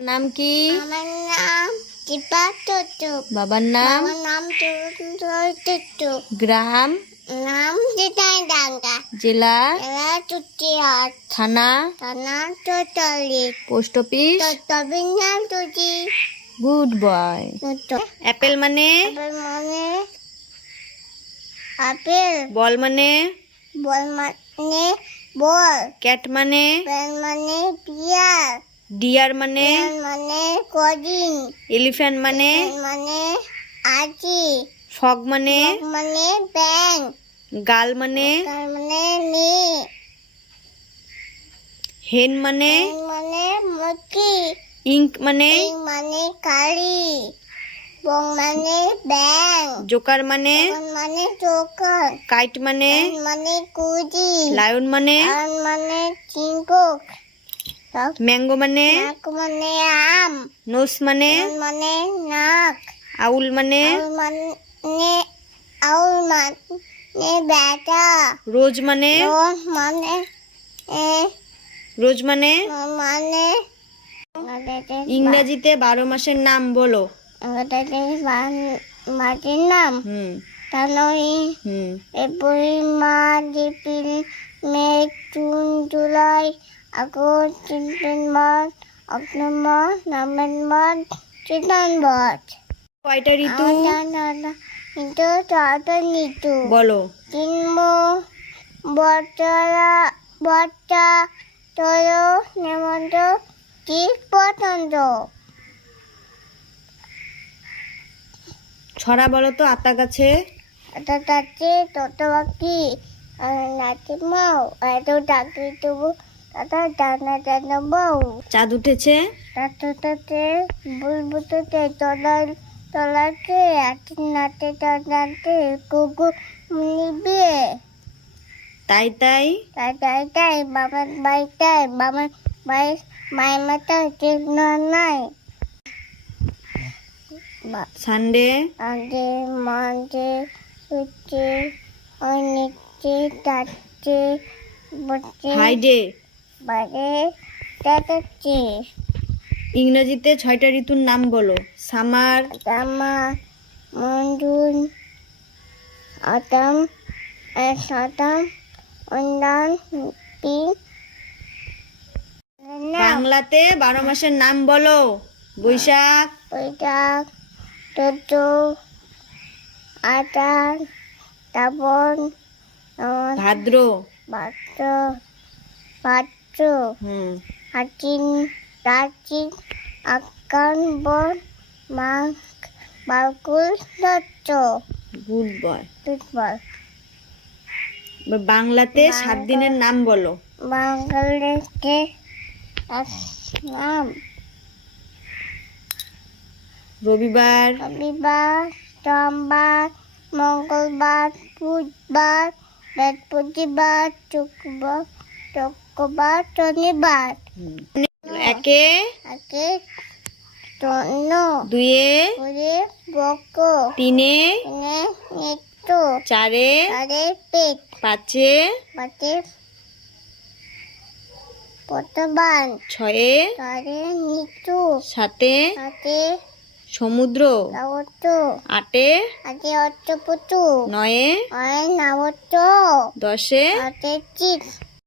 নাম কি আমার নাম দীপা টুটু বাবার নাম আমার নাম টুটু গ্রাম নাম দিদাই ডাঙ্গা জেলা এরা টুটিয়ার থানা থানা টোটালি পোস্ট অফিস তবিন নাম টুটি গুড বয় টুটু অ্যাপেল মানে আপেল মানে আপেল বল মানে বল মানে বল ক্যাট মানে পেন মানে পিয়ার ডিয়ার মানে? মানে কদিন। এলিফ্যান্ট মানে? মানে আজি। ফগ মানে? মানে ব্যাং গাল মানে? মানে মেয়ে। হেন মানে? মানে মুরগি। ইঙ্ক মানে? মানে কালি। বং মানে ব্যাং জোকার মানে? মানে চোকর কাইট মানে? মানে কুজি। লায়ন মানে? মানে চিংকুক ম্যাঙ্গো মানে? মানে আম। নোস মানে? মানে নাক। আউল মানে? মানে আউল মানে বেটা রোজ মানে? রোজ মানে রোজ মানে? মানে। ইংরেজিতে বারো মাসের নাম বলো। মাটির নাম। হুম। জানুয়ারি হুম। April March April May June July August September October November December কয়টা ঋতু? কিন্তু চারটা ঋতু। বলো। কিনব বর্ষা বর্ষা তর নেমন্ত ঠিক পছন্দ ছড়া বলো তো আতা গাছে। এটা যাচ্ছে তত পাখি নাচে মাও এত ডাকি তবু জানা জানা বউ। চাঁদ উঠেছে। বুলবুতে তলার তলাতে আটি নাচে নাচে কুকু নিবে। তাই তাই? তাই তাই তাই বাবার বাড়িটাই বাবার বাড়ি মায়ের মাথা ঠিক নাই সানডে আগে মাঝে সুচে হাইডে বাইরে চাচাচ্ছে ইংরেজিতে ছয়টা ঋতুর নাম বলো। সামার মন্ডুন বাংলাতে বারো মাসের নাম বলো। বৈশাখ বৈশাখ চৈত্র শ্রাবণ ভাদ্র। ভাদ্র ভাদ্র বাংলাতে সাত দিনের নাম বলো। বাঙালিতে নাম। রবিবার। রবিবার সোমবার মঙ্গলবার বুধবার বৃহস্পতিবার শুক্রবার শুক্রবার শনিবার। একে তন্ন দুয়ে করে বক তিনে এনে নিত্য চারে তাদের পেট পাঁচে পাতে পতবান ছয়ে তাদের নিত্য সাতে তাতে সমুদ্র আটে আগে অর্থপুতু নয়ে আয় নাবত্য দশে তাতে চিত